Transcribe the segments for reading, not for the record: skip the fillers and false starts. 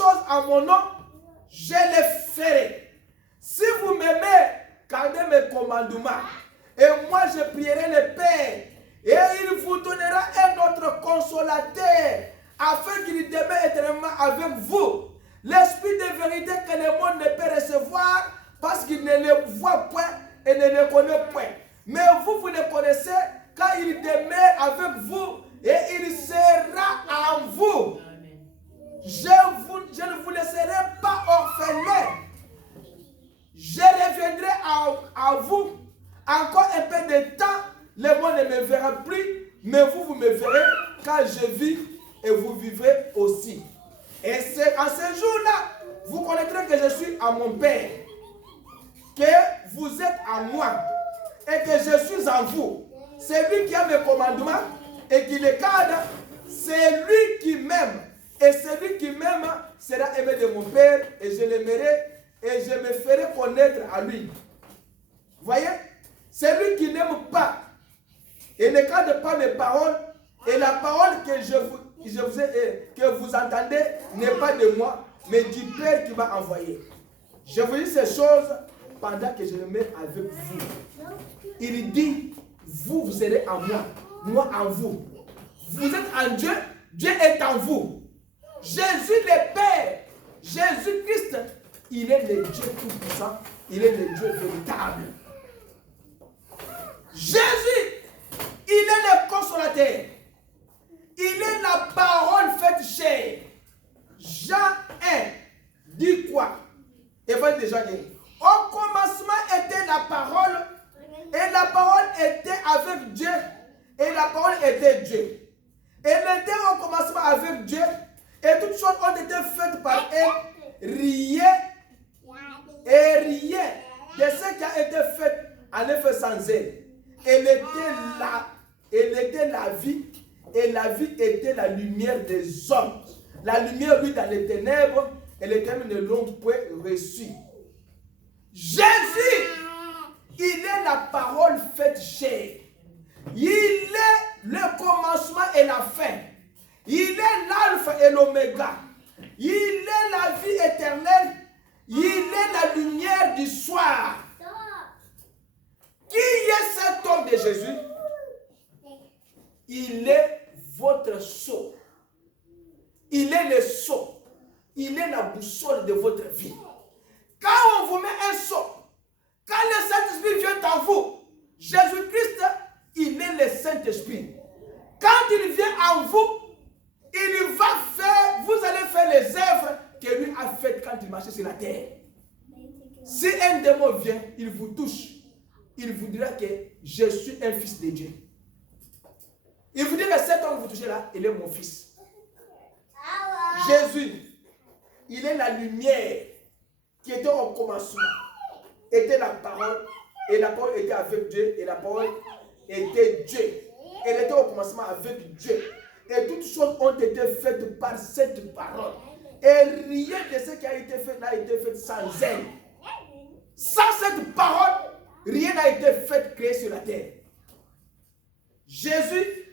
choses en mon nom, je les ferai. Si vous m'aimez, gardez mes commandements. Et moi, je prierai le Père. Et il vous donnera un autre consolateur, afin qu'il demeure éternellement avec vous. L'esprit de vérité que le monde ne peut recevoir, parce qu'il ne le voit point et ne le connaît point. Mais vous, vous le connaissez, car il demeure avec vous et il sera en vous. Je ne vous laisserai pas orphelins. Je reviendrai à vous encore un peu de temps. Le monde ne me verra plus, mais vous, vous me verrez, car je vis et vous vivrez aussi. Et c'est en ce jour-là, vous connaîtrez que je suis à mon Père, que vous êtes à moi et que je suis en vous. C'est lui qui a mes commandements et qui les garde. C'est lui qui m'aime. Et celui qui m'aime sera aimé de mon Père et je l'aimerai et je me ferai connaître à lui. Voyez? Celui qui n'aime pas et ne garde pas mes paroles, et la parole que vous entendez n'est pas de moi, mais du Père qui m'a envoyé. Je vous dis ces choses pendant que je le mets avec vous. Il dit, vous serez en moi, moi en vous. Vous êtes en Dieu, Dieu est en vous. Jésus le Père, Jésus-Christ, il est le Dieu tout-puissant, il est le Dieu véritable. Jésus, il est le consolateur. Il est la parole faite chair. Jean 1 dit quoi? Évangile de Jean 1. Au commencement était la parole, et la parole était avec Dieu, et la parole était Dieu. Elle était au commencement avec Dieu, et toutes choses ont été faites par elle. Rien de ce qui a été fait en effet sans elle. Elle était la vie, et la vie était la lumière des hommes. La lumière, lui, dans les ténèbres, et les ténèbres ne l'ont point reçue. Jésus, il est la parole faite chair. Il est le commencement et la fin. Il est l'alpha et l'oméga. Il est la vie éternelle. Il est la lumière du soir. Qui est cet homme de Jésus? Il est votre sceau. Il est le sceau. Il est la boussole de votre vie. Quand on vous met un sceau, quand le Saint-Esprit vient en vous, Jésus-Christ, il est le Saint-Esprit. Quand il vient en vous, il va faire, vous allez faire les œuvres que lui a faites quand il marchait sur la terre. Si un démon vient, il vous touche, il vous dira que je suis un fils de Dieu. Il vous dit que cet homme que vous touchez là, il est mon fils. Jésus, il est la lumière qui était au commencement, était la parole, et la parole était avec Dieu, et la parole était Dieu. Elle était au commencement avec Dieu. Et toutes choses ont été faites par cette parole. Et rien de ce qui a été fait n'a été fait sans elle. Sans cette parole, rien n'a été fait créé sur la terre. Jésus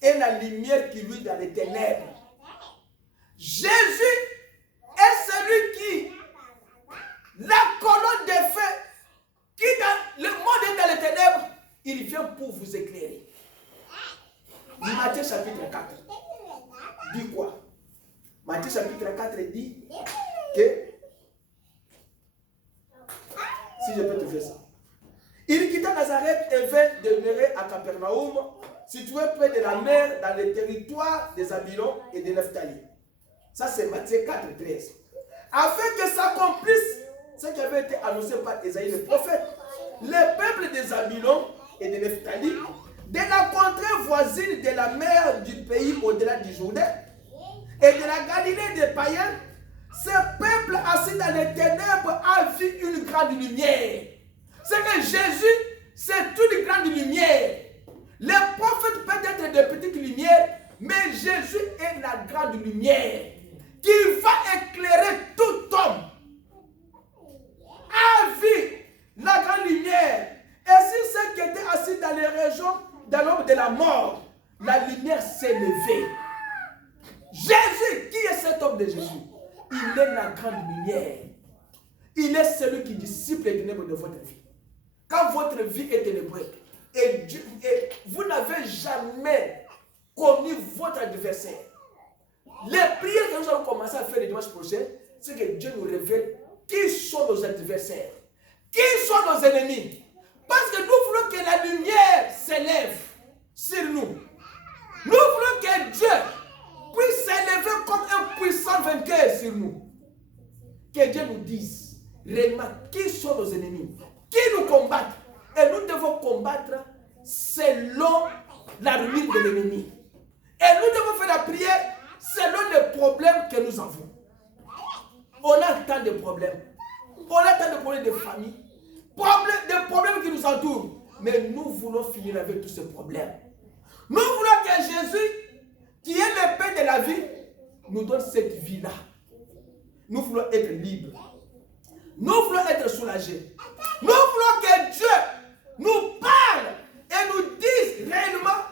est la lumière qui luit dans les ténèbres. Jésus est celui qui, la colonne de feu, qui dans le monde est dans les ténèbres, il vient pour vous éclairer. Matthieu chapitre 4 dit quoi? Matthieu chapitre 4 dit que, si je peux te faire ça, il quitta Nazareth et vint demeurer à Capernaum, situé près de la mer, dans le territoire des Zabulon et de Nephtali. Ça, c'est Matthieu 4, 13. Afin que s'accomplisse ce qui avait été annoncé par Ésaïe le prophète, le peuple des Zabulon et de Nephtali, de la contrée voisine de la mer du pays au-delà du Jourdain et de la Galilée des païens, ce peuple assis dans les ténèbres a vu une grande lumière. C'est que Jésus, c'est une grande lumière. Les prophètes peuvent être de petites lumières, mais Jésus est la grande lumière qui va éclairer tout homme. A vu la grande lumière. Et si ceux qui étaient assis dans les régions dans l'ombre de la mort, la lumière s'est levée. Jésus, qui est cet homme de Jésus? Il il est la grande lumière. Il est celui qui dissipe les ténèbres de votre vie. Quand votre vie est ténébreuse, et vous n'avez jamais connu votre adversaire, les prières que nous allons commencer à faire le dimanche prochain, c'est que Dieu nous révèle qui sont nos adversaires, qui sont nos ennemis. Parce que nous voulons que la lumière s'élève sur nous. Nous voulons que Dieu puisse s'élever comme un puissant vainqueur sur nous. Que Dieu nous dise réellement qui sont nos ennemis, qui nous combattent. Et nous devons combattre selon la limite de l'ennemi. Et nous devons faire la prière selon les problèmes que nous avons. On a tant de problèmes. On a tant de problèmes de famille. Des problèmes qui nous entourent. Mais nous voulons finir avec tous ces problèmes. Nous voulons que Jésus, qui est le Père de la vie, nous donne cette vie-là. Nous voulons être libres. Nous voulons être soulagés. Nous voulons que Dieu nous parle et nous dise réellement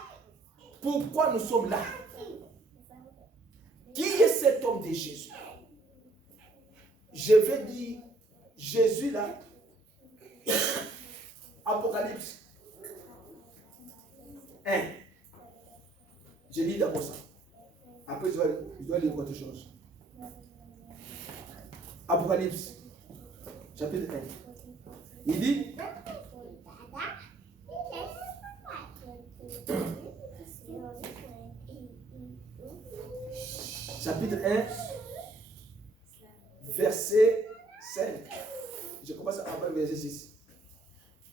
pourquoi nous sommes là. Qui est cet homme de Jésus? Je vais dire Jésus là. Apocalypse 1. Je lis d'abord ça. Après, je dois lire autre chose. Apocalypse, chapitre 1. Il dit chapitre 1, verset 5. Je commence à parler verset 6.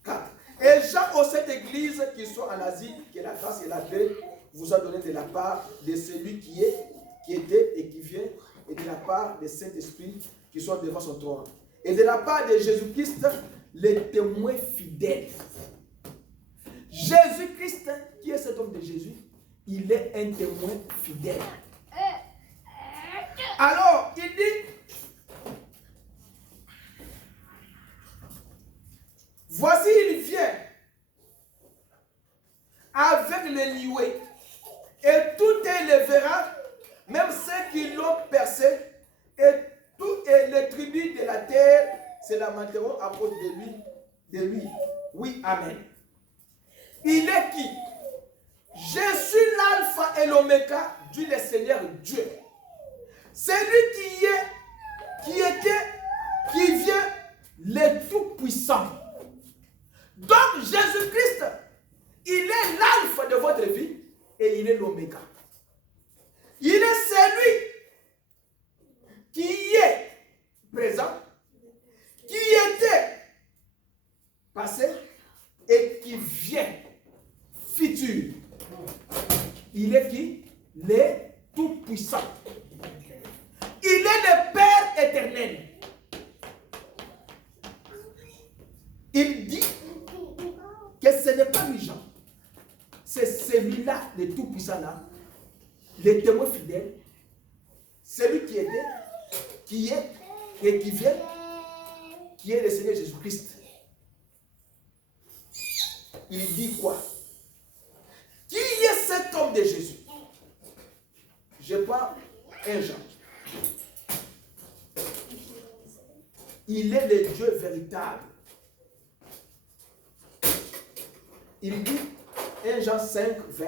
4. Et Jean aux sept églises qui sont en Asie, que la grâce et la paix vous a donné de la part de celui qui est, qui était et qui vient, et de la part des Saint-Esprit qui sont devant son trône. Et de la part de Jésus-Christ, les témoins fidèles. Jésus-Christ, qui est cet homme de Jésus, il est un témoin fidèle. Alors, il dit, voici, il vient avec les liouets, et tout élèvera, même ceux qui l'ont percé, et toutes les tribus de la terre se lamenteront à cause de lui. Oui, amen. Il est qui? Je suis l'alpha et l'oméga, dit le Seigneur Dieu. C'est lui qui était, qui vient, le Tout-Puissant. Donc Jésus-Christ, il est l'alpha de votre vie et il est l'oméga. Il est celui qui est présent, qui était passé et qui vient futur. Il est qui? Le Tout-Puissant. Il est le Père éternel. Il dit que ce n'est pas lui, Jean. C'est celui-là, le Tout-Puissant-là, le témoin fidèle, celui qui était, qui est et qui vient, qui est le Seigneur Jésus-Christ. Il dit quoi? Qui est cet homme de Jésus? Je prends un Jean. Il est le Dieu véritable. Il dit, 1 Jean 5, 20,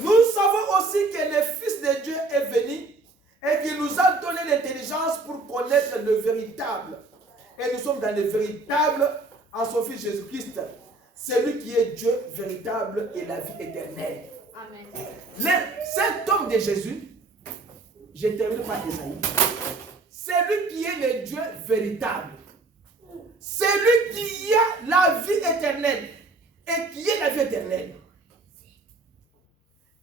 nous savons aussi que le Fils de Dieu est venu et qu'il nous a donné l'intelligence pour connaître le véritable. Et nous sommes dans le véritable en son Fils Jésus-Christ, celui qui est Dieu véritable et la vie éternelle. Amen. Cet homme de Jésus, je termine par Esaïe, c'est lui qui est le Dieu véritable. C'est lui qui a la vie éternelle et qui est la vie éternelle.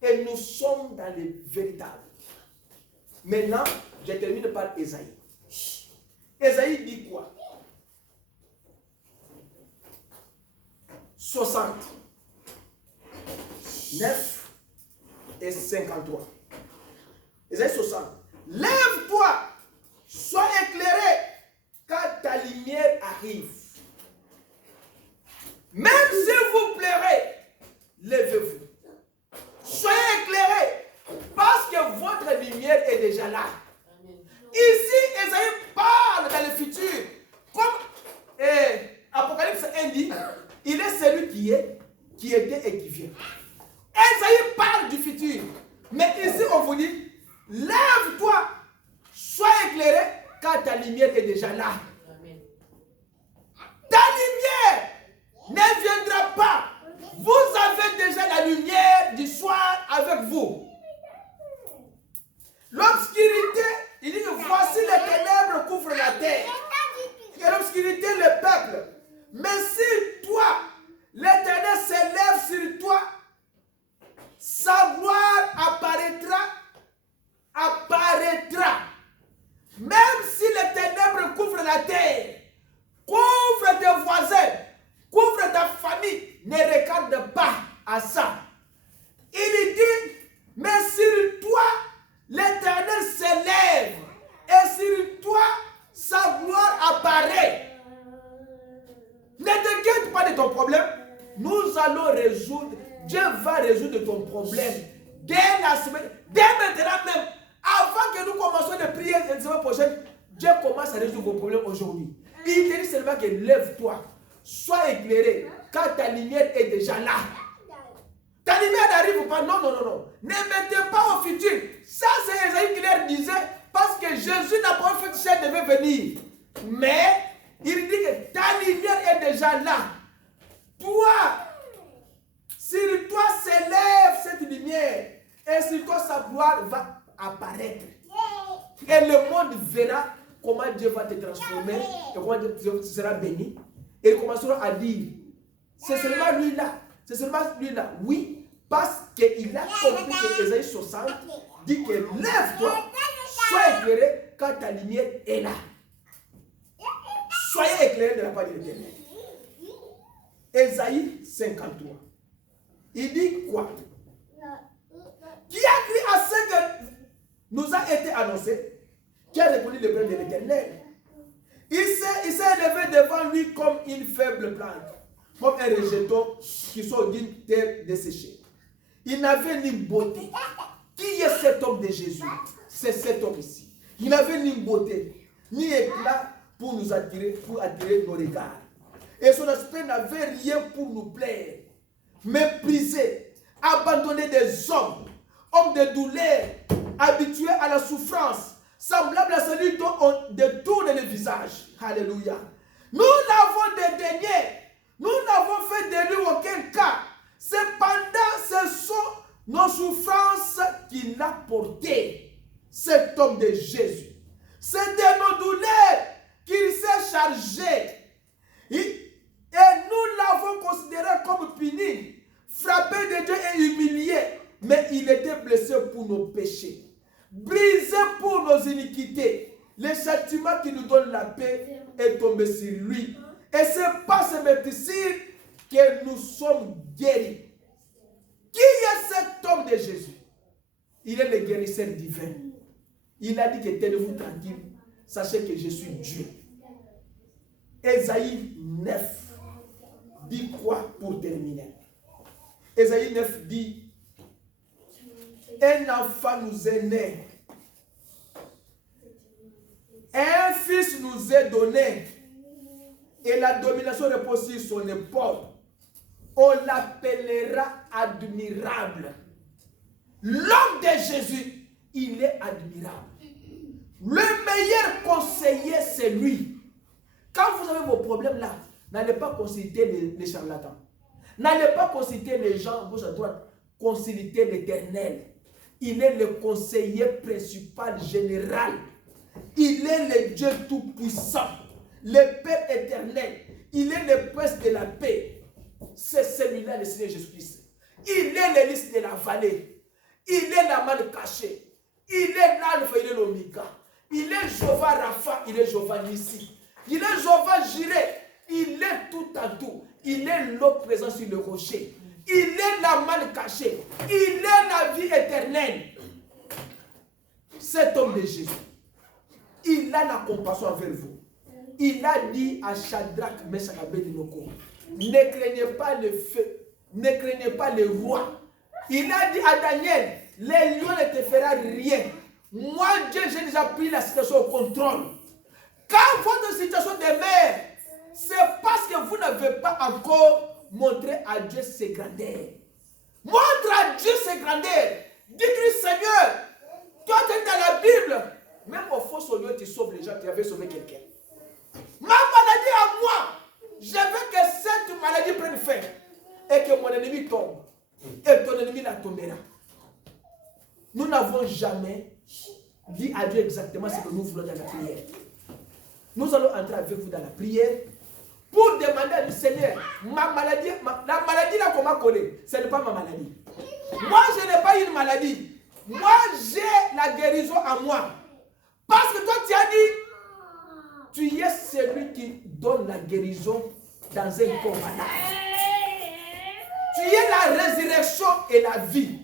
Et nous sommes dans le véritable. Maintenant, je termine par Esaïe. Esaïe dit quoi? 60, 9 et 53. Esaïe 60. Lève-toi, sois éclairé, car ta lumière arrive. Même si vous pleurez, levez-vous. Soyez éclairés, parce que votre lumière est déjà là. Ici, Esaïe parle dans le futur. Comme Apocalypse 1 dit, il est celui qui était et qui vient. Esaïe parle du futur. Mais ici, on vous dit, lève-toi, sois éclairé, car ta lumière est déjà là. Amen. Ta lumière ne viendra pas. Vous avez déjà la lumière du soir avec vous. L'obscurité, il dit que voici les ténèbres couvrent la terre. Et l'obscurité, le peuple. Mais si toi, l'Éternel s'élève sur toi, sa gloire apparaîtra. Même si les ténèbres couvrent la terre, couvre tes voisins, couvre ta famille, ne regarde pas à ça. Il dit, mais sur toi, l'Éternel s'élève, et sur toi, sa gloire apparaît. Ne t'inquiète pas de ton problème. Nous allons résoudre. Dieu va résoudre ton problème. Dès la semaine, dès maintenant même, avant que nous commencions de prier la semaine prochaine, Dieu commence à résoudre vos problèmes aujourd'hui. Il te dit seulement que lève-toi, sois éclairé, car ta lumière est déjà là. Ta lumière n'arrive pas. Non. Ne mettez pas au futur. Ça, c'est Esaïe qui leur disait, parce que Jésus n'a pas fait que ça devait venir. Mais, il dit que ta lumière est déjà là. Toi, sur toi s'élève cette lumière. Et sur toi, sa gloire va apparaître. Et le monde verra comment Dieu va te transformer. Et comment Dieu sera béni. Et ils commenceront à dire, c'est seulement lui là. C'est seulement lui là. Oui, parce qu'il a compris que Esaïe 60 dit que lève-toi, sois éclairé quand ta lumière est là. Soyez éclairés de la part de l'Éternel. Esaïe 53. Il dit quoi? Qui a cru à ce que nous a été annoncé? Qui a reconnu le plan de l'Éternel? Il s'est élevé devant lui comme une faible plante, comme un rejeton qui sort d'une terre desséchée. Il n'avait ni beauté. Qui est cet homme de Jésus? C'est cet homme ici. Il n'avait ni beauté, ni éclat pour nous attirer, pour attirer nos regards. Et son aspect n'avait rien pour nous plaire. Méprisé, abandonné des hommes de douleur, habitués à la souffrance, semblable à celui dont on détourne le visage. Alléluia. Nous l'avons dédaigné. Nous n'avons fait de lui aucun cas. Cependant, ce sont nos souffrances qu'il a portées. Cet homme de Jésus. C'est de nos douleurs qu'il s'est chargé. Et nous l'avons considéré comme puni, frappé de Dieu et humilié. Mais il était blessé pour nos péchés, brisé pour nos iniquités. Le châtiment qui nous donne la paix est tombé sur lui. Et c'est par ce médecine que nous sommes guéris. Qui est cet homme de Jésus? Il est le guérisseur divin. Il a dit que tenez-vous tranquille, sachez que je suis Dieu. Esaïe 9 dit quoi pour terminer? Esaïe 9 dit, un enfant nous est né, un fils nous est donné, et la domination repose sur son épaule. On l'appellera admirable. L'homme de Jésus, il est admirable. Le meilleur conseiller, c'est lui. Quand vous avez vos problèmes là, n'allez pas consulter les charlatans. N'allez pas consulter les gens à gauche à droite. Consultez l'Éternel. Il est le conseiller principal général. Il est le Dieu tout-puissant. Le Père éternel. Il est le prince de la paix. C'est celui-là, le Seigneur Jésus-Christ. Il est le lys de la vallée. Il est la manne cachée. Il est l'alpha, il est l'oméga. Il est Jéhovah Rapha, il est Jéhovah Nissi. Il est Jéhovah Jireh. Il est tout en tout. Il est l'eau présente sur le rocher. Il est la manne cachée. Il est la vie éternelle. Cet homme de Jésus, il a la compassion envers vous. Il a dit à Shadrach, Meshach et Abednego, ne craignez pas le feu, ne craignez pas le roi. Il a dit à Daniel, les lions ne te feront rien. Moi, Dieu, j'ai déjà pris la situation au contrôle. Quand votre situation demeure, c'est parce que vous n'avez pas encore montré à Dieu ses grandeurs. Montre à Dieu ses grandeurs. Dis-lui, Seigneur, toi tu es dans la Bible. Même au faux lieu, tu sauves les gens, tu avais sauvé quelqu'un. Ma maladie à moi, je veux que cette maladie prenne fin. Et que mon ennemi tombe. Et ton ennemi la tombera. Nous n'avons jamais dit à Dieu exactement ce que nous voulons dans la prière. Nous allons entrer avec vous dans la prière pour demander à Dieu, Seigneur, ma maladie, la maladie là qu'on m'a collée, ce n'est pas ma maladie. Moi, je n'ai pas une maladie. Moi, j'ai la guérison en moi. Parce que toi, tu as dit, tu es celui qui donne la guérison dans un corps malade. Tu es la résurrection et la vie.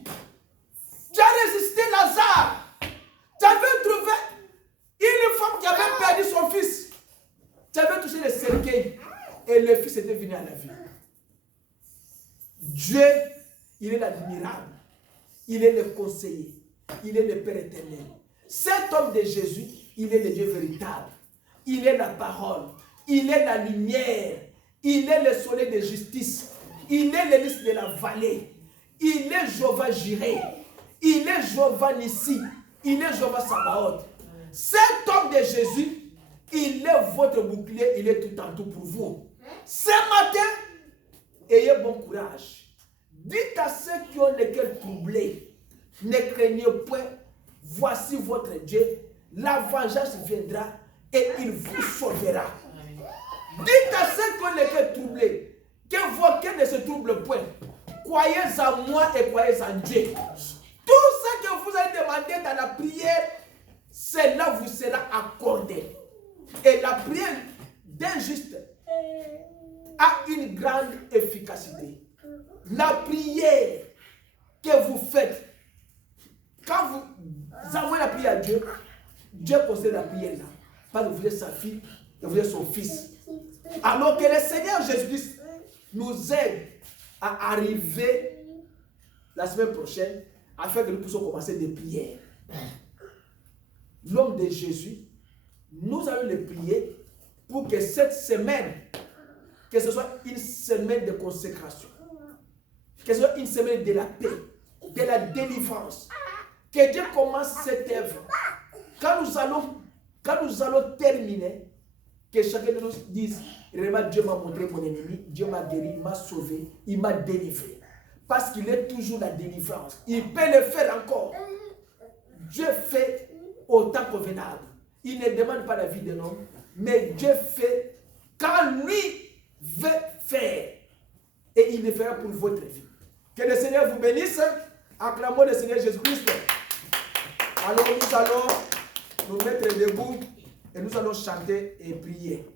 Tu as résisté Lazare. Tu avais trouvé une femme qui avait perdu son fils. Tu avais touché le cercueil et le fils était venu à la vie. Dieu, il est l'admirable. Il est le conseiller. Il est le Père éternel. Cet homme de Jésus, il est le Dieu véritable. Il est la parole. Il est la lumière. Il est le soleil de justice. Il est le lys de la vallée. Il est Jéhovah Jireh. Il est Jéhovah Nissi. Il est Jéhovah Sabaoth. Cet homme de Jésus, il est votre bouclier. Il est tout en tout pour vous. Ce matin, ayez bon courage. Dites à ceux qui ont le cœur troublé, ne craignez point. Voici votre Dieu. La vengeance viendra et il vous sauvera. Dites à ceux qui ont le cœur troublé, que vos cœurs ne se troublent point. Croyez en moi et croyez en Dieu. Tout ce que vous allez demander dans la prière, cela vous sera accordé. Et la prière d'un juste a une grande efficacité. La prière que vous faites, quand vous envoyez la prière à Dieu, Dieu concède la prière là. Parce que vous êtes sa fille et vous êtes son fils. Alors que le Seigneur Jésus-Christ nous aide à arriver la semaine prochaine afin que nous puissions commencer des prières. L'homme de Jésus, nous allons le prier pour que cette semaine, que ce soit une semaine de consécration, que ce soit une semaine de la paix, de la délivrance, que Dieu commence cette œuvre. Quand nous allons terminer, que chacun de nous dise, vraiment Dieu m'a montré mon ennemi, Dieu m'a guéri, il m'a sauvé, il m'a délivré. Parce qu'il est toujours la délivrance. Il peut le faire encore. Dieu fait au temps convenable. Il ne demande pas la vie de l'homme, mais Dieu fait quand lui veut faire. Et il le fera pour votre vie. Que le Seigneur vous bénisse. Acclamons le Seigneur Jésus-Christ. Alors nous allons nous mettre debout et nous allons chanter et prier.